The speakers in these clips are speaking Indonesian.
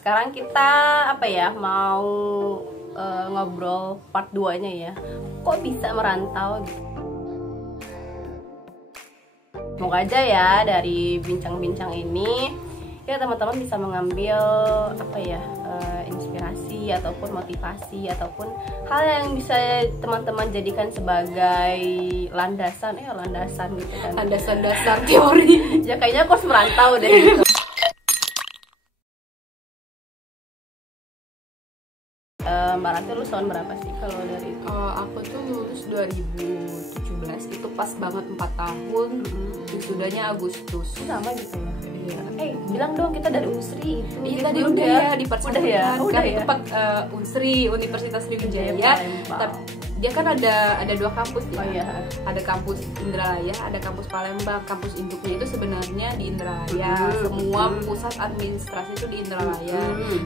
sekarang kita mau ngobrol part 2-nya ya. Kok bisa merantau gitu? Semoga aja ya dari bincang-bincang ini ya teman-teman bisa mengambil inspirasi ataupun motivasi ataupun hal yang bisa teman-teman jadikan sebagai landasan gitu kan. Landasan dasar teori. Ya kayaknya aku harus merantau deh. Mbak Ranti lu tahun berapa sih kalau dari itu? Aku tuh lulus 2017, itu pas banget 4 tahun. Wisudanya Agustus. Sama gitu ya? Iya. Bilang dong kita dari Unsri itu. Iya tadi udah ya di udah ya. Kan itu Unsri, Universitas Sriwijaya. Tapi dia kan ada 2 kampus ya. Oh iya. Ada kampus Indralaya, ada kampus Palembang. Kampus induknya itu sebenarnya di Indralaya. Semua pusat administrasi itu di Indralaya.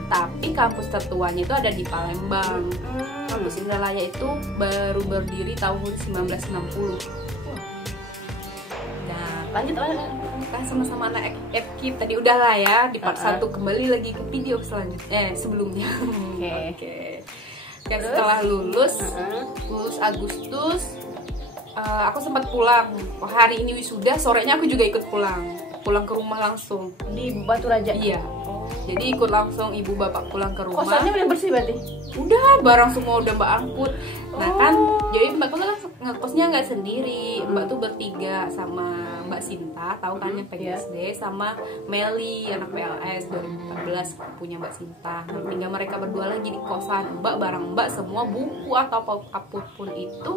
Tapi kampus tertuanya itu ada di Palembang. Kampus Indralaya itu baru berdiri tahun 1960. Nah, Lanjut. kan sama-sama anak FKIP tadi udahlah ya di part 1, kembali lagi ke video selanjutnya sebelumnya. Oke. Ya, setelah lulus Agustus, aku sempat pulang. Hari ini wisuda, sorenya aku juga ikut pulang ke rumah langsung Di Batu Raja. Iya. Jadi ikut langsung ibu bapak pulang ke rumah. Kosannya udah bersih berarti? Udah, barang semua udah mbak angkut. Nah kan, jadi mbak tuh kan ngekosnya nggak sendiri. Mbak tuh bertiga sama Mbak Sinta, tahu kan yang PGSD, sama Meli anak PLS 2014 punya Mbak Sinta. Nah, tinggal mereka berdua lagi di kosan. Mbak barang mbak semua buku atau apapun itu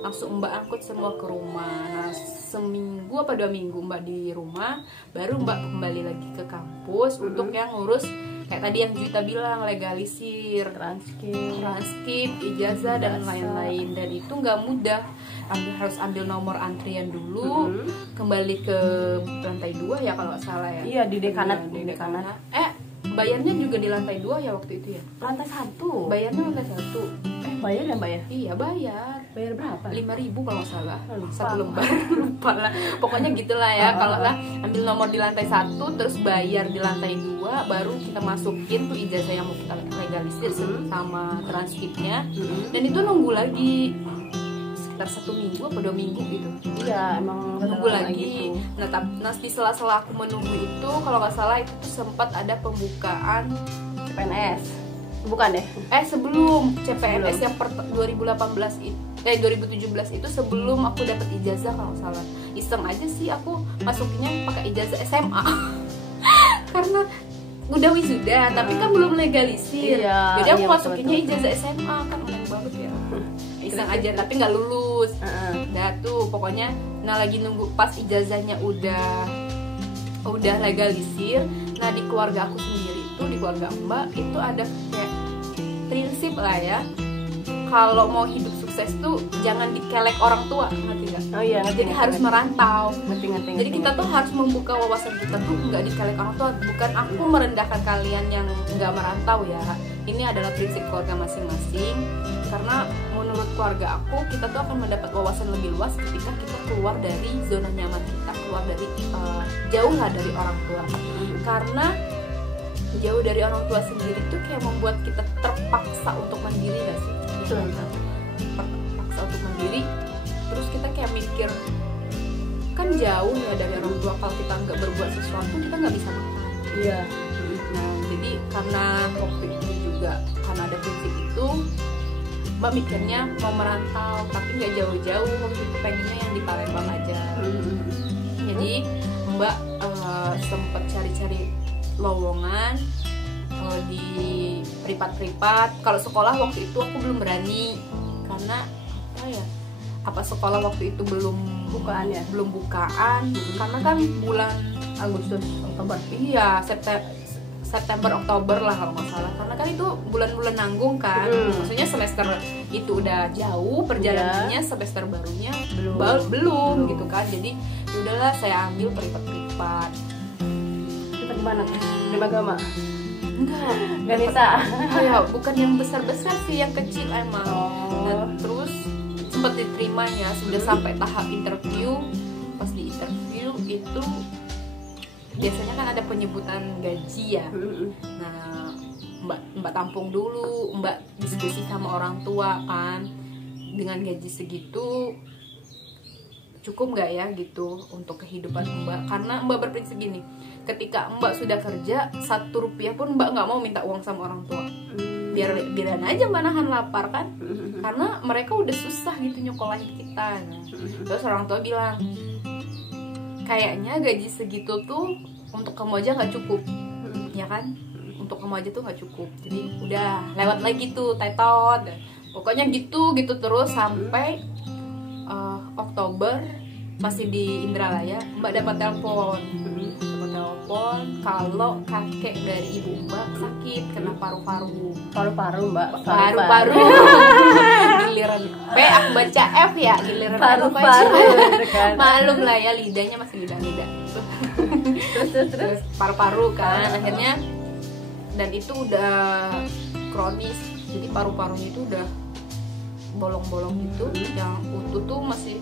langsung mbak angkut semua ke rumah. Nah, seminggu apa 2 minggu mbak di rumah, baru mbak kembali lagi ke kampus untuk yang ngurus kayak tadi yang Juwita bilang, legalisir, transkrip, ijazah dan lain-lain. Dan itu nggak mudah, harus ambil nomor antrian dulu, kembali ke lantai 2 ya kalau nggak salah ya. Iya, di dekanat. Bayarnya juga di lantai 2 ya waktu itu ya. Lantai 1. Bayarnya lantai 1. Bayar ya Mbak ya? Iya bayar. Bayar berapa? 5.000 kalau nggak salah. Lupa. 1 lembar. Lupa lah. Pokoknya gitulah ya. Kalau nggak ambil nomor di lantai 1, terus bayar di lantai 2, baru kita masukin tuh ijazah yang mau kita legalisir sama transkripnya. Dan itu nunggu lagi sekitar 1 minggu apa 2 minggu gitu. Iya, emang nunggu lagi. Gitu. Nah di sela-sela aku menunggu itu, kalau nggak salah itu tuh sempat ada pembukaan CPNS. Bukan deh. Sebelum CPNS yang 2017 itu sebelum aku dapat ijazah kalau nggak salah. Iseng aja sih aku masukinnya pakai ijazah SMA. Karena udah wisuda, tapi kan belum legalisir. Jadi aku masukinnya ijazah SMA, kan aneh banget ya. Iseng aja tapi nggak lulus. Nah tuh pokoknya lagi nunggu pas ijazahnya udah legalisir. Nah di keluarga aku sendiri itu, di keluarga Mbak itu ada kayak prinsip lah ya, kalau mau hidup sukses tuh jangan dikelek orang tua, ngerti nggak? Oh iya, jadi harus merantau. Ngerti. Jadi kita tuh harus membuka wawasan kita tuh nggak dikelek orang tua. Bukan aku merendahkan kalian yang nggak merantau ya. Ini adalah prinsip keluarga masing-masing. Karena menurut keluarga aku, kita tuh akan mendapat wawasan lebih luas ketika kita keluar dari zona nyaman kita, keluar dari jauh lah dari orang tua. Karena jauh dari orang tua sendiri tuh kayak membuat kita terpaksa untuk mandiri gak sih? Betul. Terpaksa untuk mandiri. Terus kita kayak mikir, kan jauh ya dari orang tua, kalau kita nggak berbuat sesuatu kita nggak bisa makan. Iya. Nah jadi karena waktu itu juga karena ada prinsip itu, Mbak mikirnya mau merantau tapi nggak jauh-jauh. Waktu itu pengennya yang di Palembang aja. Jadi Mbak sempat cari-cari lowongan di privat-privat. Kalau sekolah waktu itu aku belum berani karena apa sekolah waktu itu belum bukaan karena kan bulan Agustus, Oktober. Iya, September Oktober lah kalau nggak salah, karena kan itu bulan-bulan nanggung kan. Maksudnya semester itu udah jauh perjalanannya, semester barunya belum gitu kan. Jadi udahlah saya ambil privat-privat. Gimana? Terima agama? Enggak, Ganita. Ya, bukan yang besar-besar sih, yang kecil emang. Nah, terus sempat diterima ya, sudah sampai tahap interview. Pas di interview itu biasanya kan ada penyebutan gaji ya. Nah, mbak tampung dulu, mbak diskusi sama orang tua kan, dengan gaji segitu cukup nggak ya gitu untuk kehidupan mbak. Karena mbak berprinsip gini, ketika mbak sudah kerja 1 rupiah pun mbak nggak mau minta uang sama orang tua, biarin aja mbak nahan lapar kan, karena mereka udah susah gitu nyokolahin kita. Nah, terus orang tua bilang, kayaknya gaji segitu tuh untuk kamu aja nggak cukup, ya kan? Untuk kamu aja tuh nggak cukup. Jadi udah lewat lagi tuh tetot. Pokoknya gitu terus sampai Oktober masih di Indralaya, mbak dapat telepon kalau kakek dari ibu mbak sakit kena paru-paru mbak. Paru-paru. Giliran P aku baca F ya, giliran paru-paru. Malum lah ya, lidahnya masih lidah. terus paru-paru kan akhirnya, dan itu udah kronis. Jadi paru-parunya itu udah bolong-bolong gitu, yang utuh tuh masih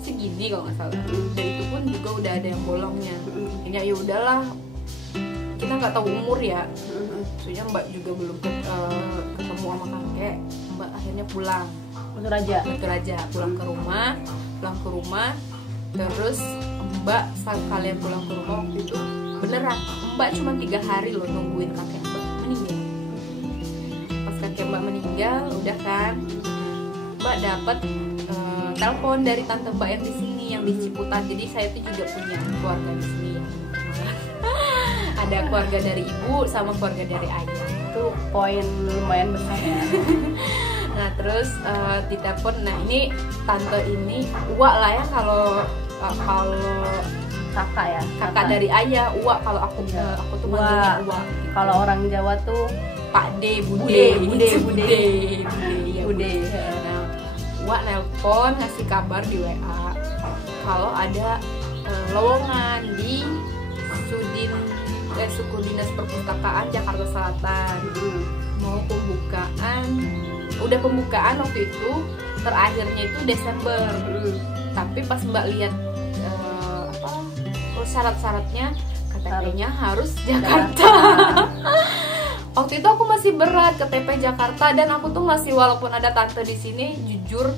segini kalau nggak salah, dan itu pun juga udah ada yang bolongnya. Ya udahlah, kita nggak tahu umur ya, soalnya mbak juga belum ketemu sama kakek. Mbak akhirnya pulang pulang ke rumah. Terus mbak saat kalian pulang ke rumah waktu itu beneran mbak cuma 3 hari loh nungguin kakek mbak meninggal. Pas kakek mbak meninggal udah kan, mbak dapat telepon dari tante mbak yang di sini, yang di Ciputat. Jadi saya tuh juga punya keluarga di sini. Ada keluarga dari ibu sama keluarga dari ayah. Itu poin lumayan besar ya. Nah terus ditelepon. Nah ini tante ini uak lah ya, kalau Kakak ya. kakak dari ayah uak, kalau aku tuh manggilnya uak. Kalau orang Jawa tuh Pak D, Bude. Nah, Wak nelpon ngasih kabar di WA kalau ada lowongan di Suku Dinas Perpustakaan Jakarta Selatan. Mau pembukaan, udah pembukaan waktu itu, terakhirnya itu Desember. Tapi pas mbak lihat syarat-syaratnya, KTP-nya harus Jakarta. Waktu itu aku masih berat KTP Jakarta, dan aku tuh masih, walaupun ada tante di sini, jujur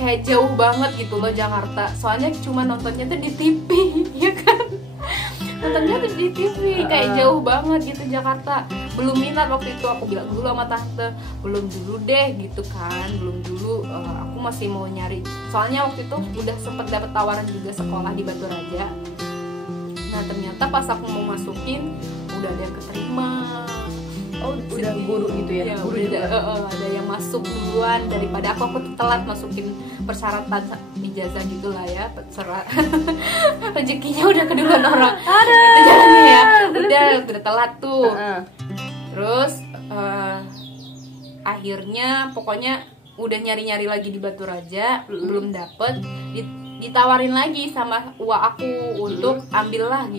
kayak jauh banget gitu loh Jakarta. Soalnya cuma nontonnya tuh di TV, ya kan? Nontonnya tuh di TV, kayak jauh banget gitu Jakarta. Belum minat waktu itu, aku bilang dulu sama tante, belum dulu deh gitu kan, belum dulu. Aku masih mau nyari. Soalnya waktu itu udah sempet dapet tawaran juga sekolah di Batu Raja. Nah ternyata pas aku mau masukin, udah ada yang keterima. Oh, udah guru gitu ya? Guru juga. Ada yang masuk duluan daripada aku telat masukin persyaratan ijazah gitulah ya. Rezekinya udah keduluan orang. Itu jalannya ya. Udah telat tuh. Terus akhirnya pokoknya udah nyari-nyari lagi di Batu Raja, belum dapet. Ditawarin lagi sama uak aku untuk ambil lowongan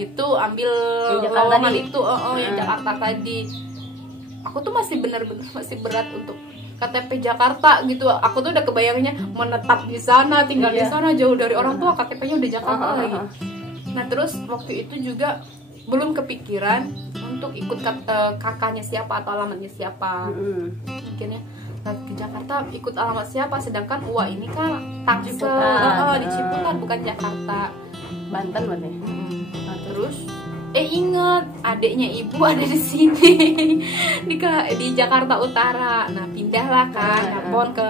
itu, yang Jakarta tadi. Aku tuh masih bener-bener masih berat untuk KTP Jakarta gitu. Aku tuh udah kebayangnya menetap di sana, tinggal di sana, jauh dari orang tua, KTP-nya udah Jakarta lagi. Nah terus waktu itu juga belum kepikiran untuk ikut kakaknya siapa atau alamatnya siapa. Mikirnya ke Jakarta ikut alamat siapa, sedangkan uak ini kan Tangsel, di Ciputat, bukan Jakarta. Banten berarti. Nah terus inget adiknya ibu ada di sini di Jakarta Utara. Nah pindahlah kan, telepon ke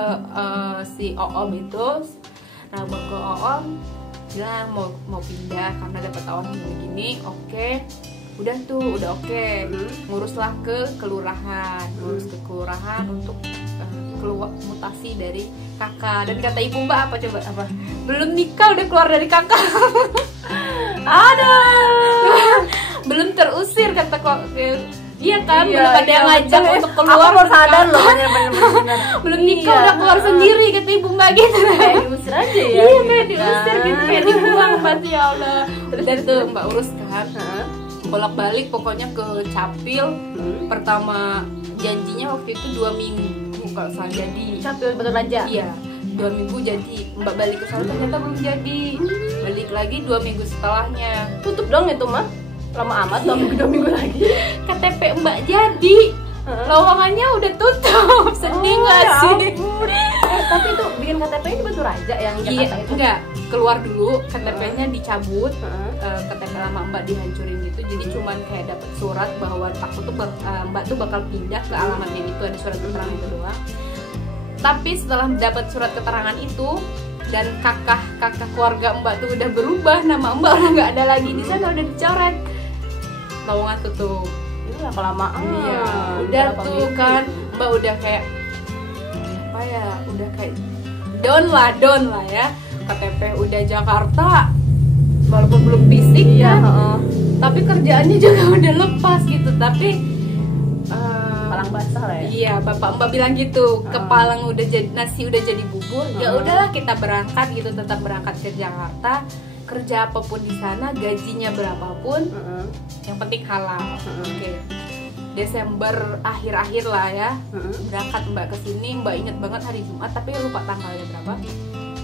si Oom itu. Nah ke Oom bilang mau pindah karena dapat tawaran begini. Oke. Udah oke. Nguruslah ke kelurahan, untuk keluar mutasi dari kakak. Dan kata ibu mbak apa coba? Apa? Belum nikah udah keluar dari kakak. Belum terusir kata kok. Iya kan, belum ada yang ngajak untuk keluar. Aku baru sadar loh, bener-bener. Belum nikah udah keluar sendiri kata ibu mbak gitu. Kayak diusir aja ya. Iya kayak diusir gitu, kayak dibuang berarti, ya Allah. Dan tuh mbak urus kan, bolak-balik pokoknya ke Capil. Pertama janjinya waktu itu 2 minggu kalau salah, jadi Capil Batu Raja. Iya, 2 minggu jadi. Mbak balik ke sana ternyata belum jadi. Balik lagi 2 minggu setelahnya. Tutup dong itu mah. Lama amat, 2 minggu lagi. KTP Mbak jadi, lowongannya udah tutup. Sedih nggak ya sih? ampun. Tapi itu bikin KTP ini Batu Raja yang Jakarta Iya, itu? enggak. Keluar dulu, KTP-nya dicabut, KTP lama Mbak dihancurin gitu. Jadi cuman kayak dapat surat bahwa Mbak tuh bakal pindah ke alamat yang itu, ada surat keterangan itu doang. Tapi setelah dapat surat keterangan itu dan kakak keluarga Mbak tuh udah berubah, nama Mbak udah nggak ada lagi di sana, udah dicoret, lowongan tutup. Iya, kelamaan. Iya, udah tuh kan Mbak udah kayak apa ya, udah kayak down lah ya. KTP udah Jakarta, walaupun belum fisik Iya, kan, tapi kerjaannya juga udah lepas gitu. Tapi palang basah lah ya. iya, bapak Mbak bilang gitu, kepalang udah jadi nasi, udah jadi bubur. Ya udahlah kita berangkat gitu, tetap berangkat ke Jakarta. Kerja apapun di sana, gajinya berapapun, yang penting halal. Oke. Desember akhir-akhir lah ya, berangkat Mbak ke sini. Mbak inget banget hari Jumat, tapi lupa tanggalnya berapa.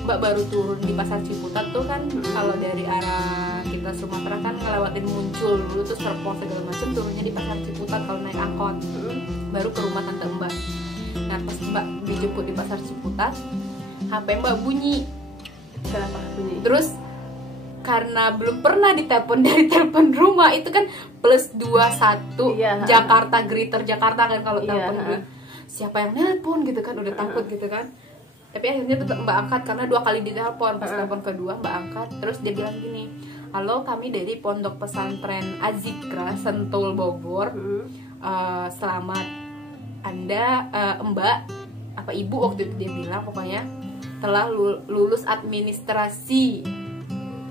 Mbak baru turun di Pasar Ciputat tuh kan, kalau dari arah kita Sumatera kan ngelewatin Muncul dulu tuh Serpong segala macam, turunnya di Pasar Ciputat kalau naik angkot. Baru ke rumah tante Mbak. Nah pas Mbak dijemput di Pasar Ciputat, HP Mbak bunyi. Kenapa bunyi? Terus karena belum pernah ditelepon dari telepon rumah, itu kan plus 21 Iya, Jakarta, Greater Jakarta kan kalau Iya, telepon gitu. Siapa yang nelpon gitu kan, udah takut gitu kan. Tapi akhirnya tetap Mbak angkat karena 2 kali ditelepon. Pas telepon kedua Mbak angkat, terus dia bilang gini, halo, kami dari Pondok Pesantren Az-Zikra Sentul Bogor. Selamat Anda, Mbak apa Ibu waktu itu dia bilang, pokoknya telah lulus administrasi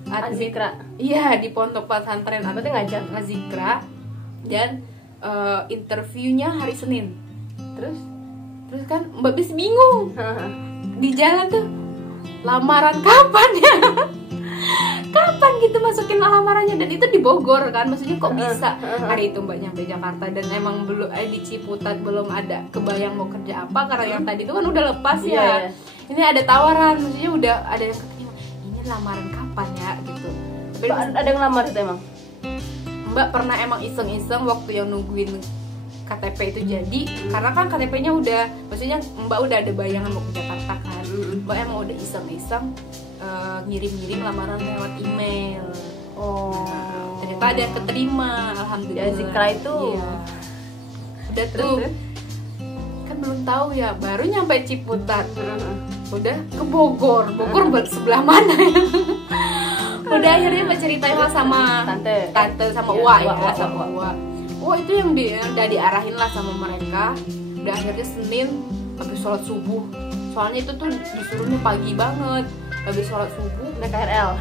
Az-Zikra. Iya, di Pondok Pesantren Berarti ngajar. Az-Zikra, dan interviewnya hari Senin. Terus kan Mbak bis bingung di jalan tuh, lamaran kapan ya? Kapan gitu masukin lamarannya, dan itu di Bogor kan, maksudnya kok bisa. Hari itu Mbak nyampe Jakarta dan emang belum di Ciputat belum ada kebayang mau kerja apa, karena yang tadi itu kan udah lepas ya. Iya. Ini ada tawaran, maksudnya udah ada yang keterima. Ini lamaran kapan ya gitu. Tapi ada yang lamar itu emang? Mbak pernah emang iseng-iseng waktu yang nungguin KTP itu jadi, karena kan KTP-nya udah, maksudnya Mbak udah ada bayangan mau ke Jakarta kan. Mbak emang udah iseng-iseng ngirim-ngirim lamaran lewat email. Ternyata ada yang keterima, alhamdulillah. Ya, Zikra itu. Iya. Udah tuh. Kan belum tahu ya, baru nyampe Ciputat. Udah ke Bogor sebelah mana ya? Udah akhirnya Mbak ceritain lah sama tante sama Uwa ya, sama Uwa. Oh itu yang udah diarahin lah sama mereka. Udah akhirnya Senin habis sholat subuh. Soalnya itu tuh disuruhnya pagi banget. Habis sholat subuh naik KRL.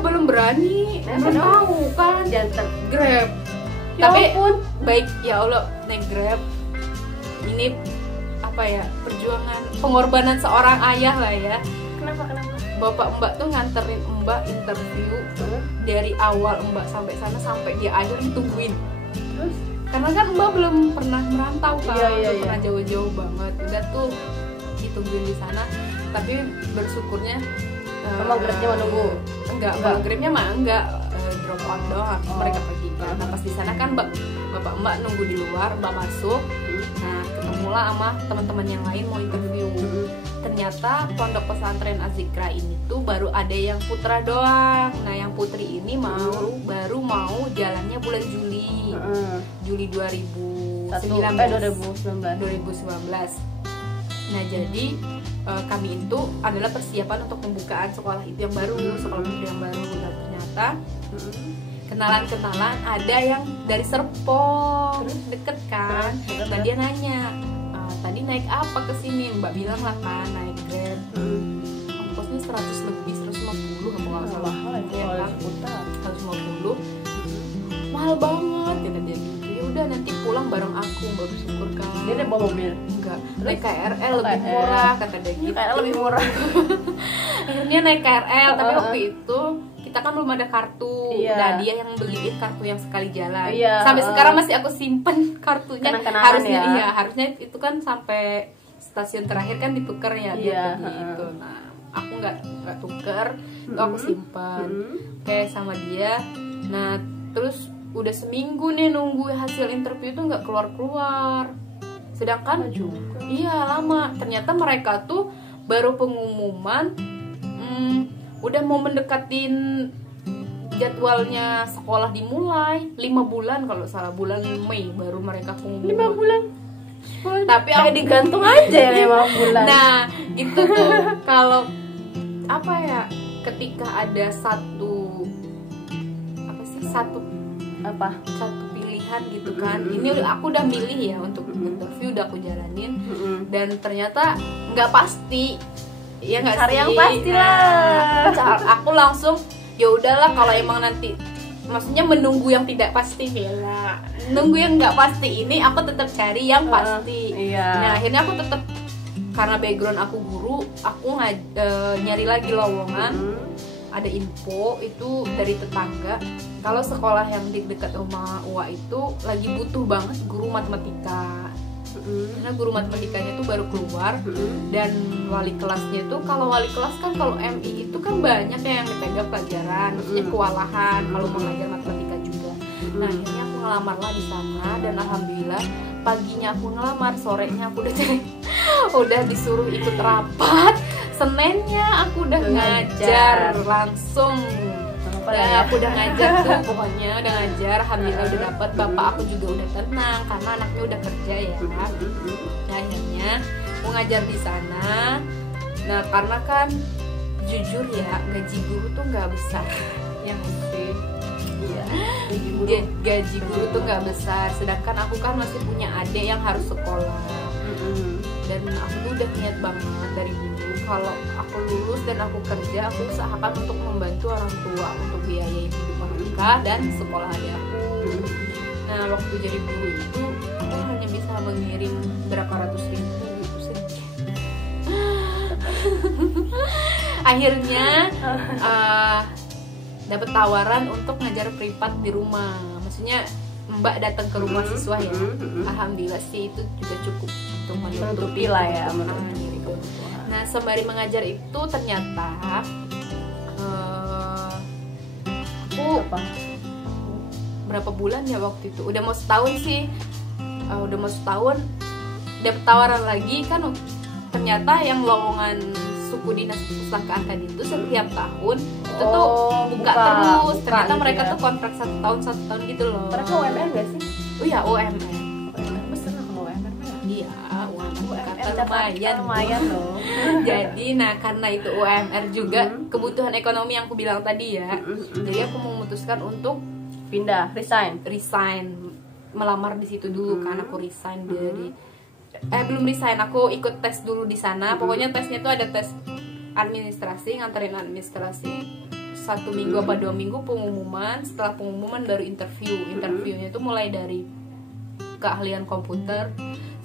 belum berani, belum tahu kan. Jangan Grab. Ya Tapi ampun. baik ya Allah, naik Grab. Ini apa ya, perjuangan pengorbanan seorang ayah lah ya. Kenapa? Bapak Mbak tuh nganterin Mbak interview dari awal Mbak sampai sana, sampai di akhir ditungguin. Terus? Karena kan Mbak belum pernah merantau kan, belum pernah jauh-jauh banget. Udah tuh ditungguin di sana. Tapi bersyukurnya Grabnya menunggu? Enggak. Grabnya mah enggak, drop out doang. Mereka pergi kan. Nah pas di sana kan Bapak Mbak nunggu di luar, Mbak masuk. Nah ketemulah sama teman-teman yang lain mau interview. Ternyata Pondok Pesantren Az-Zikra ini tuh baru ada yang putra doang. Nah yang putri ini baru mau jalannya bulan Juli. Juli 2019. Nah jadi kami itu adalah persiapan untuk pembukaan sekolah itu yang baru, sekolah putri yang baru. Dan ternyata kenalan ada yang dari Serpong, deket kan. Nah dia nanya, tadi naik apa ke sini? Mbak bilang lah kan naik Grab. Ongkosnya 100 lebih, 150 apa nggak salah. Mahal 150. Mahal banget kata dia gitu. Ya udah nanti pulang bareng aku, Mbak bersyukur kan. Dia bawa mobil? Enggak, naik KRL lebih murah kata dia gitu. KRL lebih murah. Akhirnya naik KRL, tapi waktu itu kita kan belum ada kartu. Nah dia yang beliin kartu yang sekali jalan. Sampai sekarang masih aku simpen kartunya. Kenang-kenangan Harusnya ya. harusnya itu kan sampai stasiun terakhir kan ditukar ya dia pergi itu. Nah aku nggak tuker, itu aku simpan kayak sama dia. Nah terus udah seminggu nih nunggu hasil interview itu nggak keluar, sedangkan iya lama. Ternyata mereka tuh baru pengumuman, udah mau mendekatin jadwalnya sekolah dimulai 5 bulan kalau salah, bulan Mei baru mereka pengumuman. 5 bulan. Tapi kayak digantung aja ya 5 bulan. Nah itu tuh kalau apa ya, ketika ada satu pilihan gitu kan, ini aku udah milih ya untuk interview, udah aku jalanin, dan ternyata nggak pasti ya, nggak cari sih yang pasti lah. Aku langsung ya udahlah, kalau emang nanti maksudnya menunggu yang tidak pasti ya, nunggu yang nggak pasti ini aku tetap cari yang pasti. Nah akhirnya aku tetap, karena background aku guru, aku nyari lagi lowongan. Ada info itu dari tetangga kalau sekolah yang di dekat rumah Uwa itu lagi butuh banget guru matematika. Karena guru matematikanya tuh baru keluar, dan wali kelasnya itu, kalau wali kelas kan kalau MI itu kan banyak yang dipegang pelajaran, maksudnya kewalahan kalau mengajar matematika juga. Nah akhirnya aku ngelamar lah di sana, dan alhamdulillah paginya aku ngelamar, sorenya aku udah disuruh ikut rapat, Seninnya aku udah ngajar langsung. Aku udah ngajar tuh, pokoknya udah ngajar, alhamdulillah udah dapet. Bapak aku juga udah tenang karena anaknya udah kerja ya. Nah akhirnya aku ngajar di sana. Nah karena kan jujur ya, gaji guru tuh nggak besar, yang sih. Gaji guru tuh nggak besar, sedangkan aku kan masih punya adik yang harus sekolah. Dan aku tuh udah niat banget dari dulu, kalau aku lulus dan aku kerja, aku usahakan untuk membantu orang tua untuk biayai hidup mereka dan sekolah adik aku. Nah waktu jadi guru itu aku hanya bisa mengirim berapa ratus ribu gitu sih. Akhirnya dapat tawaran untuk ngajar privat di rumah, maksudnya Mbak datang ke rumah siswa ya. Alhamdulillah sih itu juga cukup untuk menutupi lah ya, Nah sembari mengajar itu ternyata aku berapa bulan ya waktu itu, udah mau setahun sih, dapat tawaran lagi kan. Ternyata yang lowongan suku dinas pustakaan tadi itu setiap tahun itu tuh buka terus. Ternyata mereka tuh kontrak 1 tahun gitu loh. Mereka UMR gak sih? Oh iya UMR. Besar kalau UMR. Iya UMR lumayan loh. Jadi nah karena itu UMR juga kebutuhan ekonomi yang aku bilang tadi ya. Jadi aku memutuskan untuk pindah, resign, melamar di situ dulu. Karena aku resign dari belum resign, aku ikut tes dulu di sana. Pokoknya tesnya tuh ada tes administrasi, nganterin administrasi 1 minggu apa 2 minggu, pengumuman. Setelah pengumuman baru interviewnya tuh mulai dari keahlian komputer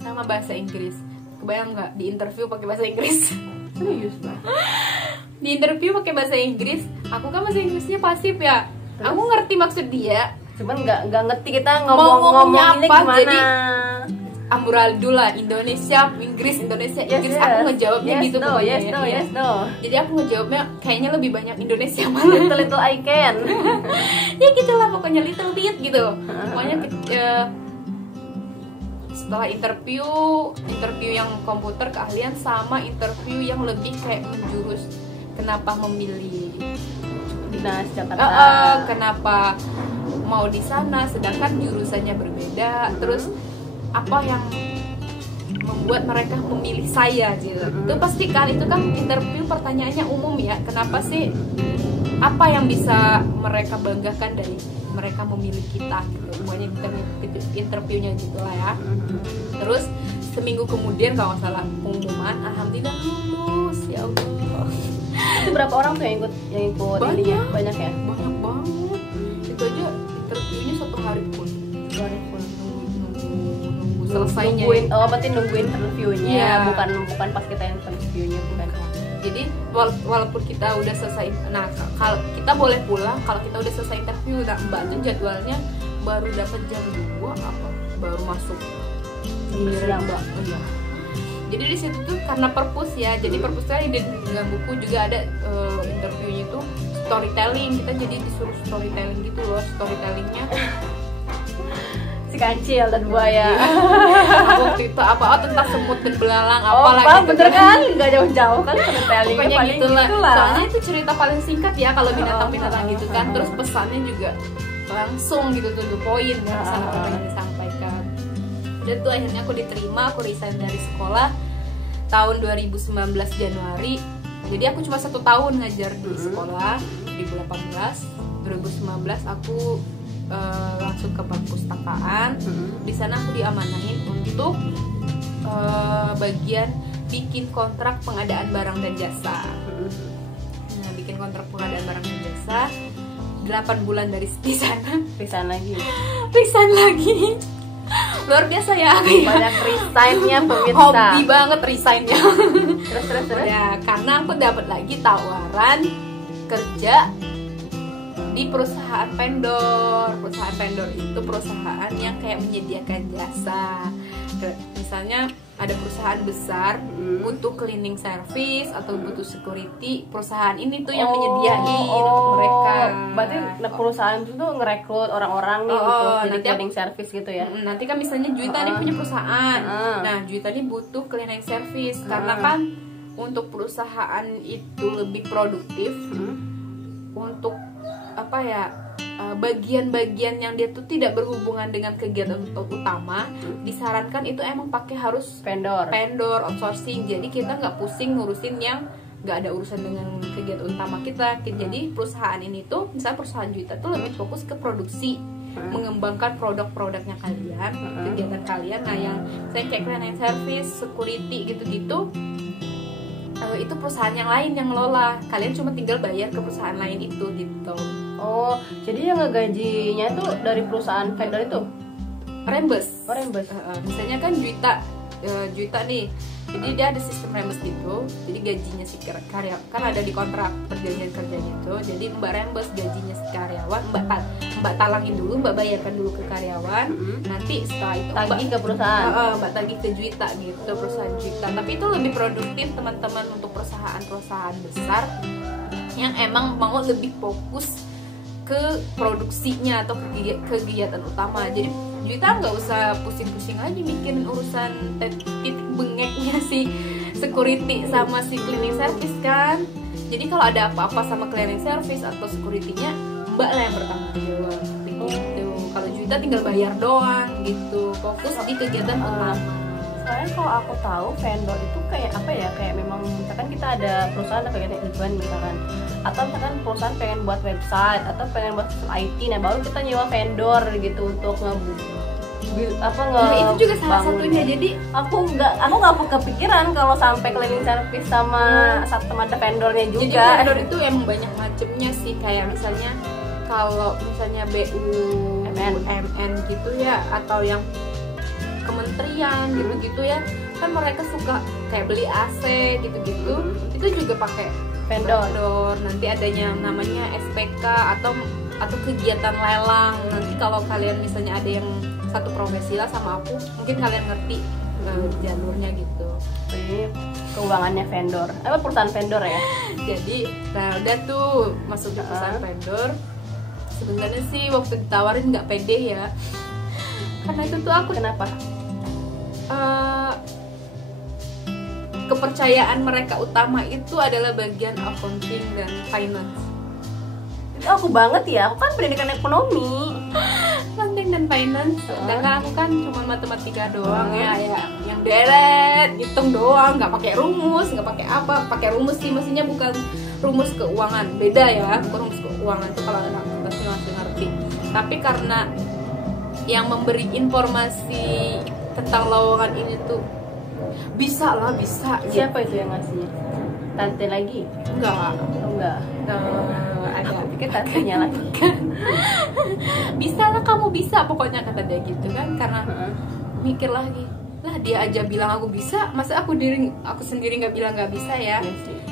sama bahasa Inggris. Kebayang nggak di interview pakai bahasa Inggris? Serius banget. Di interview pakai bahasa Inggris, aku kan bahasa Inggrisnya pasif ya. Terus? Aku ngerti maksud dia, cuman nggak ngerti kita ngomongnya apa gimana. Jadi amburadul lah, Indonesia, Inggris, Inggris. Aku ngejawabnya gitu tuh. Yes, no. Jadi aku ngejawabnya kayaknya lebih banyak Indonesia malah. Little I can. Ya gitulah pokoknya, little bit gitu. Pokoknya setelah interview yang komputer keahlian sama interview yang lebih kayak menjurus, kenapa memilih dinas Jakarta, kenapa mau di sana sedangkan jurusannya berbeda, terus apa yang membuat mereka memilih saya gitu. Itu pasti kan, itu kan interview pertanyaannya umum ya, kenapa sih, apa yang bisa mereka banggakan dari mereka memilih kita gitu. Pokoknya interviewnya gitu lah ya. Terus seminggu kemudian kalau nggak salah pengumuman, alhamdulillah lulus, ya Allah. Itu berapa orang tuh yang ikut banyak ya? Banyak banget. Itu aja interviewnya 1 hari pun. Selesainya berarti nungguin interviewnya, bukan pas kita interviewnya, bukan. Jadi walaupun kita udah selesai, nah kalau kita boleh pulang kalau kita udah selesai interview. Nah Mbak tuh jadwalnya baru dapat jam 2 apa baru masuk siang Mbak. Iya. Jadi di situ tuh karena perpus ya, jadi perpus kan di dalam buku juga ada interviewnya tuh storytelling, kita jadi disuruh storytelling gitu loh, storytellingnya si kancil dan buaya. waktu itu apa tentang semut dan belalang Oh, apalah Pak, gitu bener kan? Nggak jauh-jauh kan storytelling pokoknya paling gitulah. gitulah. Soalnya itu cerita paling singkat ya kalau binatang-binatang gitu kan, terus pesannya juga langsung gitu tuh the point kan, pesan apa yang disampaikan. Udah tuh akhirnya aku diterima, aku resign dari sekolah tahun 2019 Januari. Jadi aku cuma 1 tahun ngajar di sekolah. 2019 aku langsung ke perpustakaan. Di sana aku diamanahin untuk bagian bikin kontrak pengadaan barang dan jasa. Nah, bikin kontrak pengadaan barang dan jasa 8 bulan dari di sana. Resign lagi. Resign lagi. Luar biasa ya aku ya. Banyak resignnya pemirsa. Hobi banget resignnya. Terus. Ya, karena aku dapat lagi tawaran kerja di perusahaan vendor. Perusahaan vendor itu perusahaan yang kayak menyediakan jasa. Misalnya ada perusahaan besar butuh cleaning service atau butuh security, perusahaan ini tuh yang menyediain untuk mereka. Berarti perusahaan itu tuh ngerekrut orang-orang nih untuk jadi cleaning service gitu ya. Nanti kan misalnya Juwita nih punya perusahaan. Nah, Juwita nih butuh cleaning service karena kan untuk perusahaan itu lebih produktif untuk apa ya, bagian-bagian yang dia tuh tidak berhubungan dengan kegiatan utama disarankan itu emang pakai harus vendor outsourcing. Jadi kita nggak pusing ngurusin yang nggak ada urusan dengan kegiatan utama kita. Jadi perusahaan ini tuh, misalnya perusahaan Juwita tuh lebih fokus ke produksi, mengembangkan produk-produknya kalian, kegiatan kalian. Nah, yang saya kayak cleaning service, security gitu-gitu, itu perusahaan yang lain yang ngelola. Kalian cuma tinggal bayar ke perusahaan lain itu gitu. Oh, jadi yang ngegajinya tuh dari perusahaan vendor itu? Rembes. Oh, rembes. Misalnya kan Juwita nih, jadi dia ada sistem rembes gitu. Jadi gajinya si karyawan kan ada di kontrak perjanjian kerja gitu. Jadi Mbak rembes gajinya si karyawan, Mbak talangin dulu, Mbak bayarkan dulu ke karyawan. Nanti setelah itu tagih ke perusahaan. Mbak tagih ke Juwita gitu, perusahaan Juwita. Tapi itu lebih produktif teman-teman untuk perusahaan-perusahaan besar yang emang mau lebih fokus ke produksinya atau kegiatan utama. Jadi Juwita nggak usah pusing-pusing lagi mikirin urusan titik bengeknya si security sama si cleaning service kan. Jadi kalau ada apa-apa sama cleaning service atau security-nya, Mbak lah yang bertanggung jawab gitu. Kalau Juwita tinggal bayar doang gitu, fokus di kegiatan utama. Soalnya kalau aku tahu vendor itu kayak apa ya, kayak memang misalkan kita ada perusahaan atau kayak event misalkan, atau misalkan perusahaan pengen buat website atau pengen buat IT, nah baru kita nyewa vendor gitu untuk itu juga salah satunya. Jadi aku nggak kepikiran kalau sampai cleaning service sama ada vendornya juga. Jadi vendor itu emang banyak macamnya sih, kayak misalnya kalau misalnya BUMN gitu ya, atau yang kementerian gitu-gitu ya, kan mereka suka kayak beli AC gitu-gitu, itu juga pakai vendor. Nanti adanya namanya SPK atau kegiatan lelang. Nanti kalau kalian misalnya ada yang satu profesi lah sama aku, mungkin kalian ngerti jalurnya gitu. Jadi keuangannya vendor, perusahaan vendor ya. Jadi nah udah tuh masuk di perusahaan vendor. Sebenarnya sih waktu ditawarin nggak pede ya, karena itu tuh aku kenapa? Kepercayaan mereka utama itu adalah bagian accounting dan finance. Itu aku banget ya, aku kan pendidikan ekonomi. Accounting dan finance, sedangkan aku kan cuma matematika doang ya, yang deret, hitung doang, nggak pakai rumus, nggak pakai apa, pakai rumus sih, maksudnya bukan rumus keuangan, beda ya, rumus keuangan itu kalau anak pasti masih ngerti. Tapi karena yang memberi informasi tentang lowongan ini tuh bisa. Siapa itu yang ngasih? Tante lagi? Enggak. Ada. Aku pikir tantenya lagi. Bisa lah, kamu bisa pokoknya, kata dia gitu kan. Karena mikir lagi, lah dia aja bilang aku bisa, masa aku sendiri nggak bilang nggak bisa ya.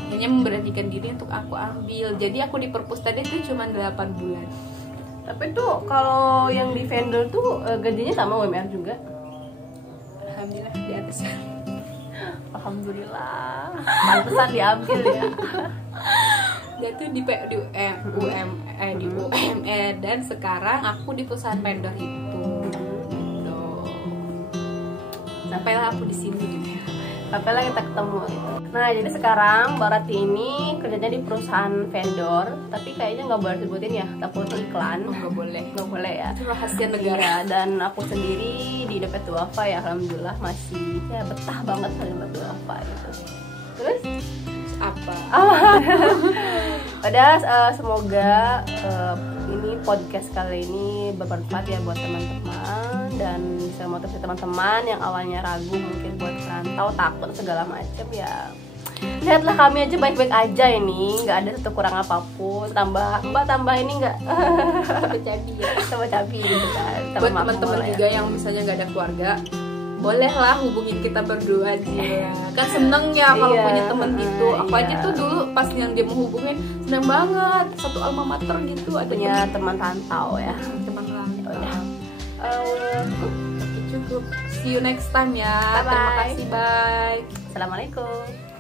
Hanya memberanikan diri untuk aku ambil. Jadi aku di perpus tadi itu cuma 8 bulan. Tapi tuh kalau yang di vendor tuh gajinya sama UMR juga? Alhamdulillah di atas. Alhamdulillah. Pantesan diambil ya. Dia tuh di UME dan sekarang aku di perusahaan vendor itu. Sampailah aku di sini juga. Sampailah kita ketemu gitu. Nah, jadi sekarang Mbak Rati ini kerjanya di perusahaan vendor, tapi kayaknya nggak boleh sebutin ya, takutnya iklan. Nggak boleh. Nggak boleh ya. Itu rahasia negara. Iya, dan aku sendiri di Dompet Duafa ya, alhamdulillah masih ya betah banget sama Dompet Duafa gitu. Terus apa? Udah, semoga ini podcast kali ini bermanfaat ya buat teman-teman dan bisa motivasi teman-teman yang awalnya ragu mungkin buat rantau, takut segala macam ya. Lihatlah kami aja baik-baik aja ini, nggak ada satu kurang apapun. Mbak tambah ini nggak Cabi ya. sama cabi gitu kan. Buat teman-teman juga yang misalnya nggak ada keluarga, bolehlah hubungin kita berdua aja ya. Kan seneng ya kalau Iya, punya temen gitu. Aku iya. aja tuh dulu pas yang dia mau hubungin seneng banget, satu alma mater gitu, ada punya teman rantau ya. teman rantau. Udah. Cukup. See you next time ya. Bye-bye. Terima kasih, bye. Assalamualaikum.